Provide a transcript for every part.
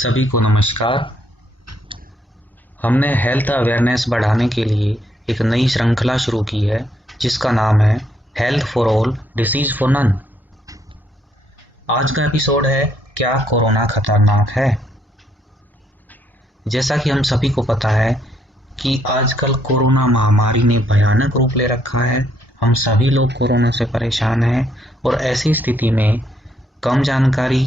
सभी को नमस्कार। हमने हेल्थ अवेयरनेस बढ़ाने के लिए एक नई श्रृंखला शुरू की है जिसका नाम है health for all disease for none. आज का एपिसोड है क्या कोरोना खतरनाक है। जैसा कि हम सभी को पता है कि आजकल कोरोना महामारी ने भयानक रूप ले रखा है। हम सभी लोग कोरोना से परेशान हैं और ऐसी स्थिति में कम जानकारी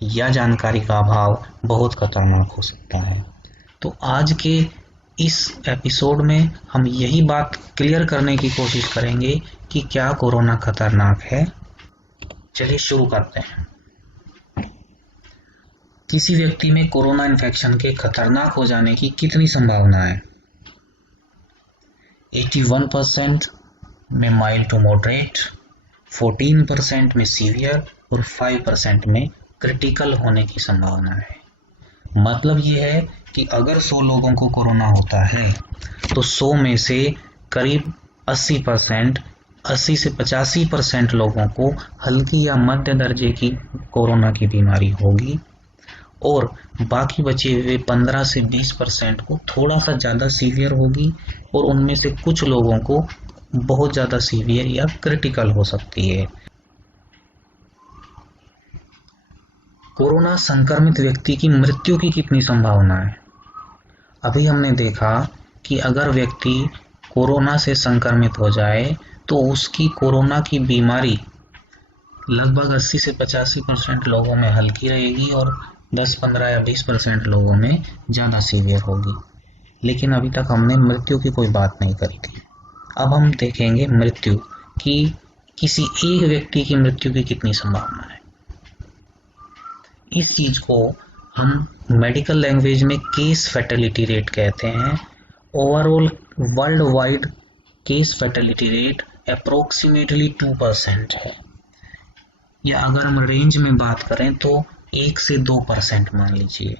या जानकारी का अभाव बहुत खतरनाक हो सकता है। तो आज के इस एपिसोड में हम यही बात क्लियर करने की कोशिश करेंगे कि क्या कोरोना खतरनाक है। चलिए शुरू करते हैं। किसी व्यक्ति में कोरोना इन्फेक्शन के खतरनाक हो जाने की कितनी संभावना है? 81% में माइल्ड टू मॉडरेट, 14% में सीवियर और 5% में क्रिटिकल होने की संभावना है। मतलब ये है कि अगर 100 लोगों को कोरोना होता है तो 100 में से करीब 80% 80 से 85% लोगों को हल्की या मध्य दर्जे की कोरोना की बीमारी होगी और बाकी बचे हुए 15 से 20% को थोड़ा सा ज़्यादा सीवियर होगी और उनमें से कुछ लोगों को बहुत ज़्यादा सीवियर या क्रिटिकल हो सकती है। कोरोना संक्रमित व्यक्ति की मृत्यु की कितनी संभावना है? अभी हमने देखा कि अगर व्यक्ति कोरोना से संक्रमित हो जाए तो उसकी कोरोना की बीमारी लगभग 80 से 85% लोगों में हल्की रहेगी और 10, 15 या 20% लोगों में ज़्यादा सीवियर होगी। लेकिन अभी तक हमने मृत्यु की कोई बात नहीं करी थी। अब हम देखेंगे मृत्यु की, किसी एक व्यक्ति की मृत्यु की कितनी संभावना है। इस चीज को हम मेडिकल लैंग्वेज में केस फैटेलिटी रेट कहते हैं। Overall world wide case fatality rate approximately 2% है, या अगर हम रेंज में बात करें तो 1 से 2% मान लीजिए।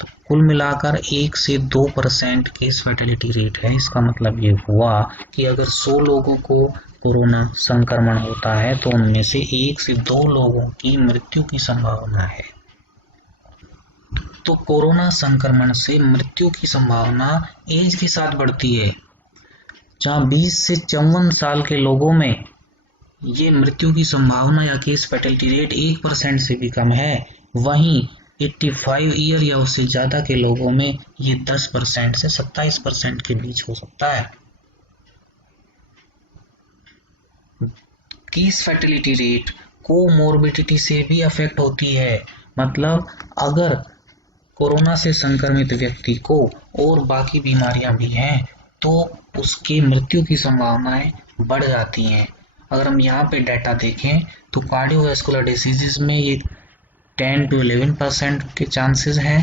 तो कुल मिलाकर 1 से 2% केस फैटेलिटी रेट है। इसका मतलब ये हुआ कि अगर 100 लोगों को कोरोना संक्रमण होता है तो उनमें से 1 से 2 लोगों की मृत्यु की संभावना है। तो कोरोना संक्रमण से मृत्यु की संभावना एज के साथ बढ़ती है। जहाँ 20 से 54 साल के लोगों में ये मृत्यु की संभावना या केस फैटेलिटी रेट 1% से भी कम है, वहीं 85 ईयर या उससे ज़्यादा के लोगों में ये 10% से 27% के बीच हो सकता है। केस फैटेलिटी रेट कोमोर्बिडिटी से भी अफेक्ट होती है। मतलब अगर कोरोना से संक्रमित व्यक्ति को और बाकी बीमारियां भी हैं तो उसकी मृत्यु की संभावनाएं बढ़ जाती हैं। अगर हम यहाँ पे डाटा देखें तो कार्डियोवैस्कुलर डिसीजेज में ये 10 to 11% के चांसेस हैं।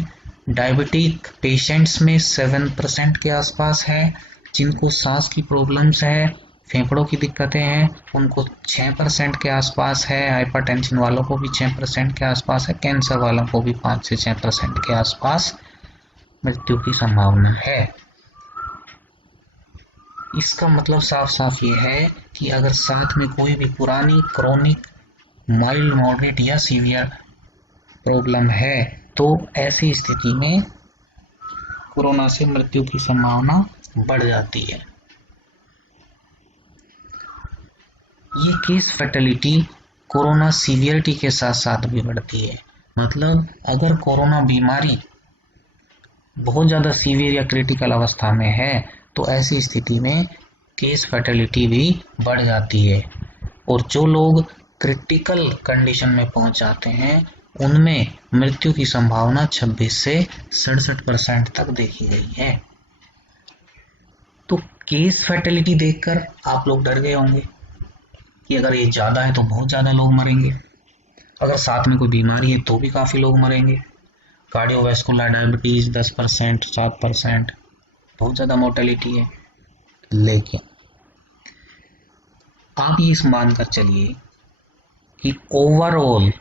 डायबिटिक पेशेंट्स में 7% के आसपास है। जिनको सांस की प्रॉब्लम्स है, फेफड़ों की दिक्कतें हैं, उनको 6% के आसपास है। हाइपरटेंशन वालों को भी 6% के आसपास है। कैंसर वालों को भी 5 से 6% के आसपास मृत्यु की संभावना है। इसका मतलब साफ साफ ये है कि अगर साथ में कोई भी पुरानी क्रोनिक माइल्ड मॉडरेट या सीवियर प्रॉब्लम है तो ऐसी स्थिति में कोरोना से मृत्यु की संभावना बढ़ जाती है। ये केस फैटेलिटी कोरोना सीवियरिटी के साथ साथ भी बढ़ती है। मतलब अगर कोरोना बीमारी बहुत ज़्यादा सीवियर या क्रिटिकल अवस्था में है तो ऐसी स्थिति में केस फैटेलिटी भी बढ़ जाती है और जो लोग क्रिटिकल कंडीशन में पहुंच जाते हैं उनमें मृत्यु की संभावना 26 से 67% तक देखी गई है। तो केस फैटेलिटी देखकर आप लोग डर गए होंगे कि अगर ये ज़्यादा है तो बहुत ज़्यादा लोग मरेंगे, अगर साथ में कोई बीमारी है तो भी काफ़ी लोग मरेंगे। कार्डियोवैस्कुलर डायबिटीज़ 10%, 7%, बहुत ज़्यादा मोर्टेलिटी है। लेकिन आप ये मानकर चलिए कि ओवरऑल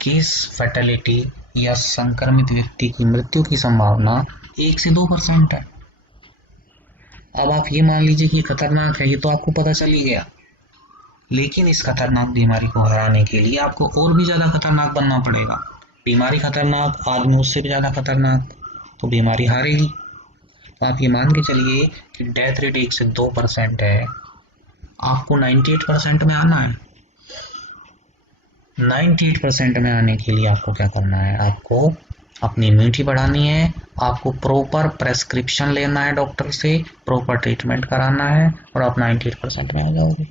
केस फैटेलिटी या संक्रमित व्यक्ति की मृत्यु की संभावना 1 से 2% है। अब आप ये मान लीजिए कि खतरनाक है, ये तो आपको पता चल ही गया। लेकिन इस खतरनाक बीमारी को हराने के लिए आपको और भी ज़्यादा खतरनाक बनना पड़ेगा। बीमारी खतरनाक, आदमी उससे भी ज़्यादा खतरनाक, तो बीमारी हारेगी। तो आप ये मान के चलिए कि डेथ रेट 1 से 2% है, आपको 98% में आना है। 98% में आने के लिए आपको क्या करना है, आपको अपनी इम्यूनिटी बढ़ानी है, आपको प्रॉपर प्रेस्क्रिप्शन लेना है डॉक्टर से, प्रॉपर ट्रीटमेंट कराना है और आप 98% में आ जाओगे।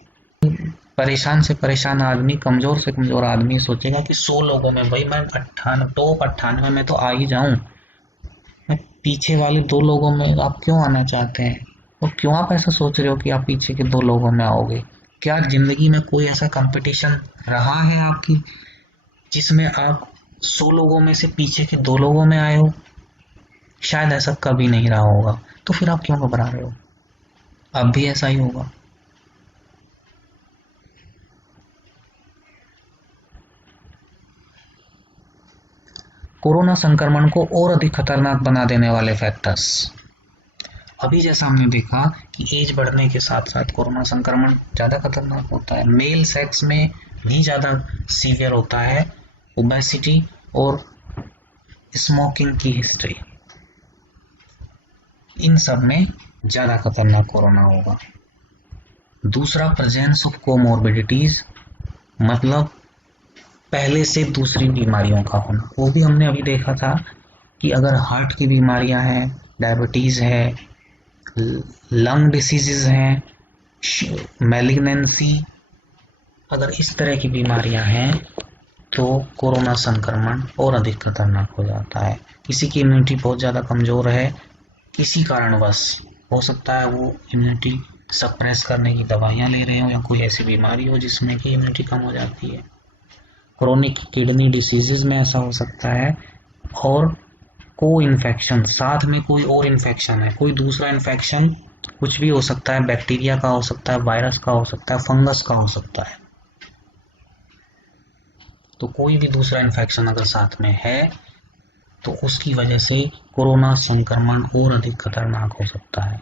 परेशान से परेशान आदमी, कमजोर से कमजोर आदमी सोचेगा कि 100 लोगों में भाई मैं टॉप 98 में तो आ ही जाऊं, मैं पीछे वाले 2 लोगों में आप क्यों आना चाहते हैं, और क्यों आप ऐसा सोच रहे हो कि आप पीछे के 2 लोगों में आओगे। क्या जिंदगी में कोई ऐसा कंपटीशन रहा है आपकी जिसमें आप 100 लोगों में से पीछे के 2 लोगों में आए हो? शायद ऐसा कभी नहीं रहा होगा, तो फिर आप क्यों घबरा रहे हो, अब भी ऐसा ही होगा। कोरोना संक्रमण को और अधिक खतरनाक बना देने वाले फैक्टर्स। अभी जैसा हमने देखा कि एज बढ़ने के साथ साथ कोरोना संक्रमण ज़्यादा खतरनाक होता है, मेल सेक्स में भी ज़्यादा सीवियर होता है, ओबेसिटी और स्मोकिंग की हिस्ट्री, इन सब में ज़्यादा खतरनाक कोरोना होगा। दूसरा, प्रेजेंस ऑफ कोमोर्बिडिटीज, मतलब पहले से दूसरी बीमारियों का होना। वो भी हमने अभी देखा था कि अगर हार्ट की बीमारियां हैं, डायबिटीज़ है, लंग डिसीजेज हैं, मैलिग्नेंसी, अगर इस तरह की बीमारियां हैं तो कोरोना संक्रमण और अधिक खतरनाक हो जाता है। किसी की इम्यूनिटी बहुत ज़्यादा कमज़ोर है, किसी कारणवश, हो सकता है वो इम्यूनिटी सप्रेस करने की दवाइयाँ ले रहे हो या कोई ऐसी बीमारी हो जिसमें कि इम्यूनिटी कम हो जाती है। क्रोनिक किडनी डिसीजेज में ऐसा हो सकता है, और को इन्फेक्शन, साथ में कोई और इन्फेक्शन है, कोई दूसरा इन्फेक्शन कुछ भी हो सकता है, बैक्टीरिया का हो सकता है, वायरस का हो सकता है, फंगस का हो सकता है। तो कोई भी दूसरा इन्फेक्शन अगर साथ में है तो उसकी वजह से कोरोना संक्रमण और अधिक खतरनाक हो सकता है।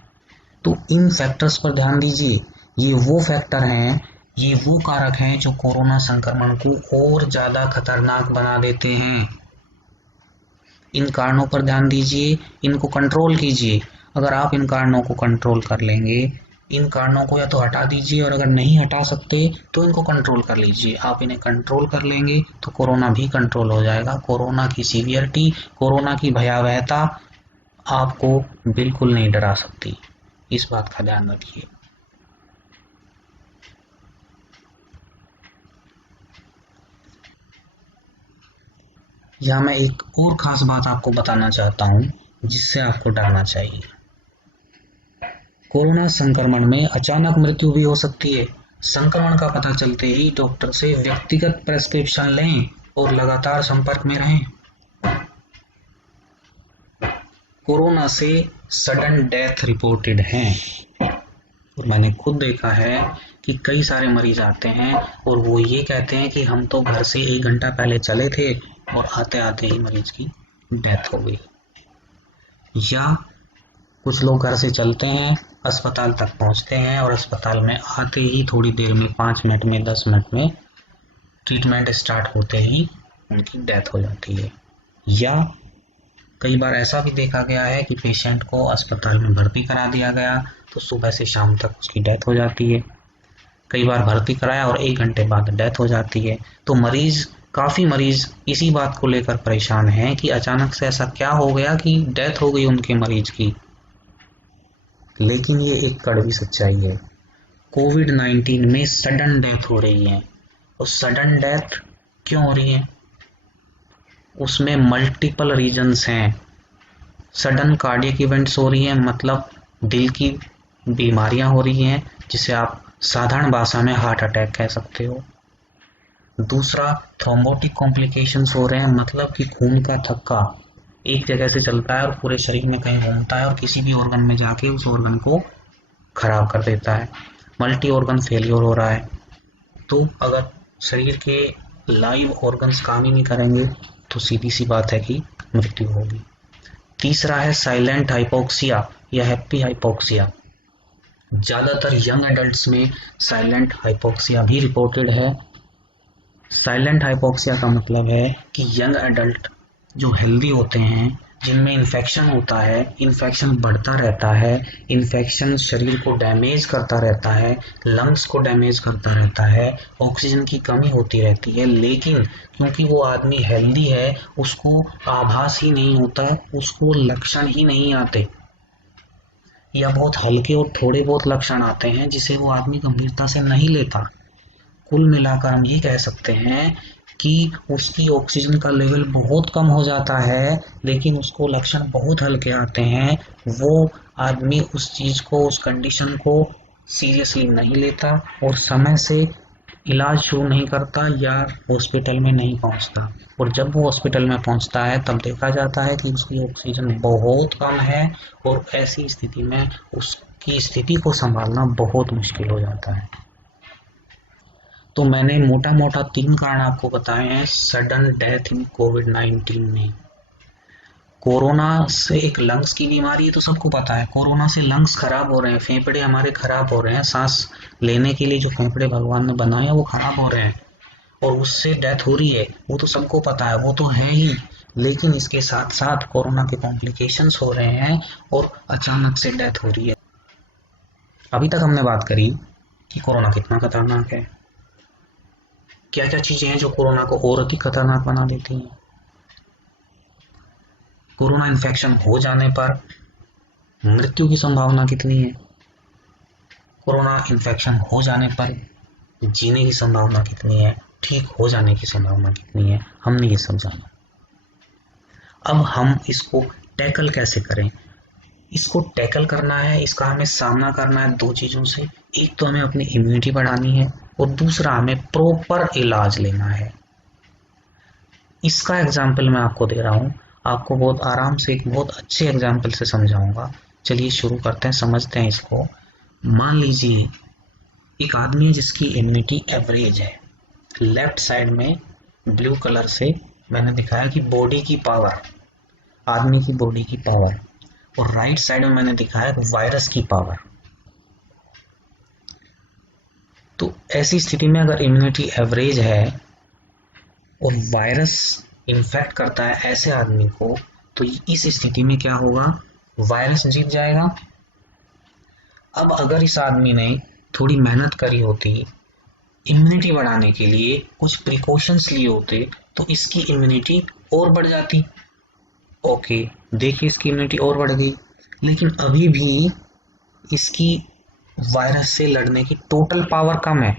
तो इन फैक्टर्स पर ध्यान दीजिए, ये वो फैक्टर हैं, ये वो कारक हैं जो कोरोना संक्रमण को और ज़्यादा खतरनाक बना देते हैं। इन कारणों पर ध्यान दीजिए, इनको कंट्रोल कीजिए। अगर आप इन कारणों को कंट्रोल कर लेंगे, इन कारणों को या तो हटा दीजिए, और अगर नहीं हटा सकते तो इनको कंट्रोल कर लीजिए। आप इन्हें कंट्रोल कर लेंगे तो कोरोना भी कंट्रोल हो जाएगा। कोरोना की सीवियरिटी, कोरोना की भयावहता आपको बिल्कुल नहीं डरा सकती, इस बात का ध्यान रखिए। यहाँ मैं एक और खास बात आपको बताना चाहता हूँ जिससे आपको डरना चाहिए। कोरोना संक्रमण में अचानक मृत्यु भी हो सकती है। संक्रमण का पता चलते ही डॉक्टर से व्यक्तिगत प्रेस्क्रिप्शन लें और लगातार संपर्क में रहें। कोरोना से सडन डेथ रिपोर्टेड हैं, और मैंने खुद देखा है कि कई सारे मरीज आते हैं और वो ये कहते हैं कि हम तो घर से 1 घंटा पहले चले थे और आते आते ही मरीज की डेथ हो गई। या कुछ लोग घर से चलते हैं, अस्पताल तक पहुंचते हैं और अस्पताल में आते ही थोड़ी देर में, 5 मिनट में, 10 मिनट में, ट्रीटमेंट स्टार्ट होते ही उनकी डेथ हो जाती है। या कई बार ऐसा भी देखा गया है कि पेशेंट को अस्पताल में भर्ती करा दिया गया तो सुबह से शाम तक उसकी डेथ हो जाती है। कई बार भर्ती कराया और 1 घंटे बाद डेथ हो जाती है। तो काफ़ी मरीज इसी बात को लेकर परेशान हैं कि अचानक से ऐसा क्या हो गया कि डेथ हो गई उनके मरीज की। लेकिन ये एक कड़वी सच्चाई है, कोविड-19 में सडन डेथ हो रही है। और सडन डेथ क्यों हो रही है? उसमें मल्टीपल रीजंस हैं। सडन कार्डियक इवेंट्स हो रही हैं, मतलब दिल की बीमारियां हो रही हैं, जिसे आप साधारण भाषा में हार्ट अटैक कह सकते हो। दूसरा, थ्रोम्बोटिक कॉम्प्लिकेशंस हो रहे हैं, मतलब कि खून का थक्का एक जगह से चलता है और पूरे शरीर में कहीं घूमता है और किसी भी ऑर्गन में जाके उस ऑर्गन को खराब कर देता है। मल्टी ऑर्गन फेलियर हो रहा है। तो अगर शरीर के लाइव ऑर्गन्स काम ही नहीं करेंगे तो सीधी सी बात है कि मृत्यु होगी। तीसरा है साइलेंट हाइपोक्सिया या हैप्पी हाइपोक्सिया। ज़्यादातर यंग एडल्ट्स में साइलेंट हाइपोक्सिया भी रिपोर्टेड है। साइलेंट हाइपोक्सिया का मतलब है कि यंग एडल्ट जो हेल्दी होते हैं, जिनमें इन्फेक्शन होता है, इन्फेक्शन बढ़ता रहता है, इन्फेक्शन शरीर को डैमेज करता रहता है, लंग्स को डैमेज करता रहता है, ऑक्सीजन की कमी होती रहती है, लेकिन क्योंकि वो आदमी हेल्दी है, उसको आभास ही नहीं होता, उसको लक्षण ही नहीं आते, या बहुत हल्के और थोड़े बहुत लक्षण आते हैं जिसे वो आदमी गंभीरता से नहीं लेता। कुल मिलाकर हम ये कह सकते हैं कि उसकी ऑक्सीजन का लेवल बहुत कम हो जाता है, लेकिन उसको लक्षण बहुत हल्के आते हैं। वो आदमी उस चीज को, उस कंडीशन को सीरियसली नहीं लेता और समय से इलाज शुरू नहीं करता या हॉस्पिटल में नहीं पहुंचता। और जब वो हॉस्पिटल में पहुंचता है तब देखा जाता है कि उसकी ऑक्सीजन बहुत कम है और ऐसी स्थिति में उसकी स्थिति को संभालना बहुत मुश्किल हो जाता है। तो मैंने मोटा मोटा 3 कारण आपको बताए हैं सडन डेथ इन कोविड-19 में। कोरोना से एक लंग्स की बीमारी है तो सबको पता है, कोरोना से लंग्स खराब हो रहे हैं, फेफड़े हमारे खराब हो रहे हैं, सांस लेने के लिए जो फेफड़े भगवान ने बनाए हैं वो खराब हो रहे हैं और उससे डेथ हो रही है, वो तो सबको पता है, वो तो है ही। लेकिन इसके साथ साथ कोरोना के कॉम्प्लिकेशंस हो रहे हैं और अचानक से डेथ हो रही है। अभी तक हमने बात करी कि कोरोना कितना खतरनाक है, क्या क्या चीजें हैं जो कोरोना को और अधिक खतरनाक बना देती हैं। कोरोना इन्फेक्शन हो जाने पर मृत्यु की संभावना कितनी है, कोरोना इन्फेक्शन हो जाने पर जीने की संभावना कितनी है, ठीक हो जाने की संभावना कितनी है, हमने ये सब जाना। अब हम इसको टैकल कैसे करें। इसको टैकल करना है, इसका हमें सामना करना है 2 चीजों से। एक तो हमें अपनी इम्यूनिटी बढ़ानी है और दूसरा हमें प्रॉपर इलाज लेना है। इसका एग्जाम्पल मैं आपको दे रहा हूँ, आपको बहुत आराम से एक बहुत अच्छे एग्जाम्पल से समझाऊंगा। चलिए शुरू करते हैं, समझते हैं इसको। मान लीजिए एक आदमी है जिसकी इम्यूनिटी एवरेज है। लेफ्ट साइड में ब्लू कलर से मैंने दिखाया कि बॉडी की पावर, आदमी की बॉडी की पावर, और राइट साइड में मैंने दिखाया वायरस की पावर। तो ऐसी स्थिति में अगर इम्यूनिटी एवरेज है और वायरस इन्फेक्ट करता है ऐसे आदमी को, तो इस स्थिति में क्या होगा, वायरस जीत जाएगा। अब अगर इस आदमी ने थोड़ी मेहनत करी होती, इम्यूनिटी बढ़ाने के लिए कुछ प्रिकॉशंस लिए होते, तो इसकी इम्यूनिटी और बढ़ जाती। ओके, देखिए इसकी इम्यूनिटी और बढ़ गई, लेकिन अभी भी इसकी वायरस से लड़ने की टोटल पावर कम है,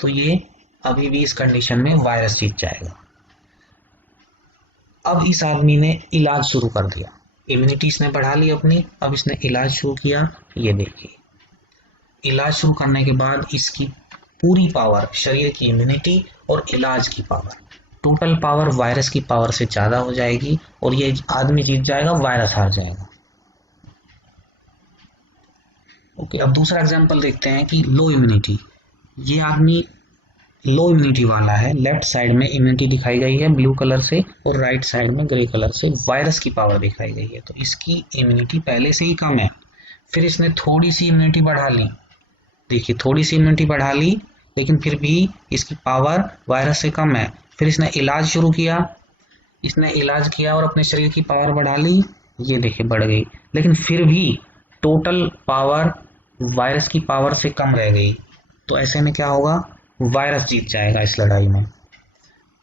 तो ये अभी भी इस कंडीशन में वायरस जीत जाएगा। अब इस आदमी ने इलाज शुरू कर दिया, इम्यूनिटी इसने बढ़ा ली अपनी, अब इसने इलाज शुरू किया। ये देखिए, इलाज शुरू करने के बाद इसकी पूरी पावर, शरीर की इम्यूनिटी और इलाज की पावर, टोटल पावर वायरस की पावर से ज्यादा हो जाएगी और ये आदमी जीत जाएगा, वायरस हार जाएगा। ओके, अब दूसरा एग्जांपल देखते हैं कि लो इम्यूनिटी। ये आदमी लो इम्यूनिटी वाला है, लेफ्ट साइड में इम्यूनिटी दिखाई गई है ब्लू कलर से और राइट साइड में ग्रे कलर से वायरस की पावर दिखाई गई है। तो इसकी इम्यूनिटी पहले से ही कम है, फिर इसने थोड़ी सी इम्यूनिटी बढ़ा ली। देखिए, थोड़ी सी इम्यूनिटी बढ़ा ली, लेकिन फिर भी इसकी पावर वायरस से कम है। फिर इसने इलाज शुरू किया, इसने इलाज किया और अपने शरीर की पावर बढ़ा ली। ये देखिए बढ़ गई, लेकिन फिर भी टोटल पावर वायरस की पावर से कम रह गई। तो ऐसे में क्या होगा, वायरस जीत जाएगा इस लड़ाई में।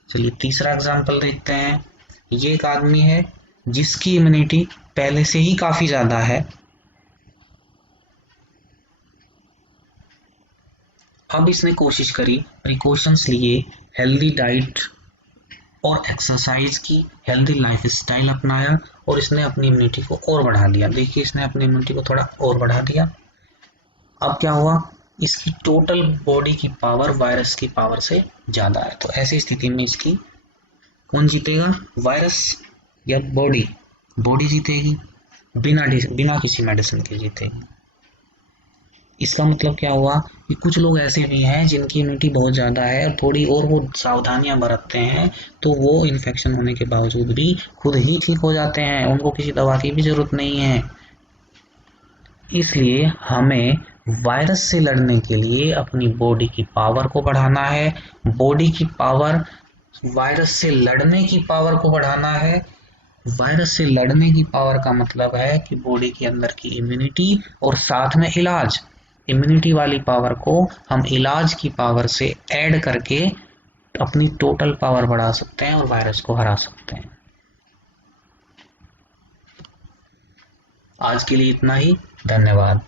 चलिए तीसरा एग्जांपल देखते हैं। ये एक आदमी है जिसकी इम्यूनिटी पहले से ही काफी ज्यादा है। अब इसने कोशिश करी, प्रिकॉशंस लिए, हेल्दी डाइट और एक्सरसाइज की, हेल्दी लाइफस्टाइल अपनाया और इसने अपनी इम्यूनिटी को और बढ़ा दिया। देखिए, इसने अपनी इम्यूनिटी को थोड़ा और बढ़ा दिया। अब क्या हुआ, इसकी टोटल बॉडी की पावर वायरस की पावर से ज्यादा है। तो ऐसी स्थिति में इसकी कौन जीतेगा, वायरस या बॉडी? बॉडी जीतेगी, बिना किसी मेडिसिन के जीतेगी। इसका मतलब क्या हुआ कि कुछ लोग ऐसे भी हैं जिनकी इम्यूनिटी बहुत ज़्यादा है और थोड़ी और वो सावधानियां बरतते हैं, तो वो इन्फेक्शन होने के बावजूद भी खुद ही ठीक हो जाते हैं, उनको किसी दवा की भी जरूरत नहीं है। इसलिए हमें वायरस से लड़ने के लिए अपनी बॉडी की पावर को बढ़ाना है। बॉडी की पावर, वायरस से लड़ने की पावर को बढ़ाना है। वायरस से लड़ने की पावर का मतलब है कि बॉडी के अंदर की इम्यूनिटी और साथ में इलाज। इम्यूनिटी वाली पावर को हम इलाज की पावर से ऐड करके अपनी टोटल पावर बढ़ा सकते हैं और वायरस को हरा सकते हैं। आज के लिए इतना ही। धन्यवाद।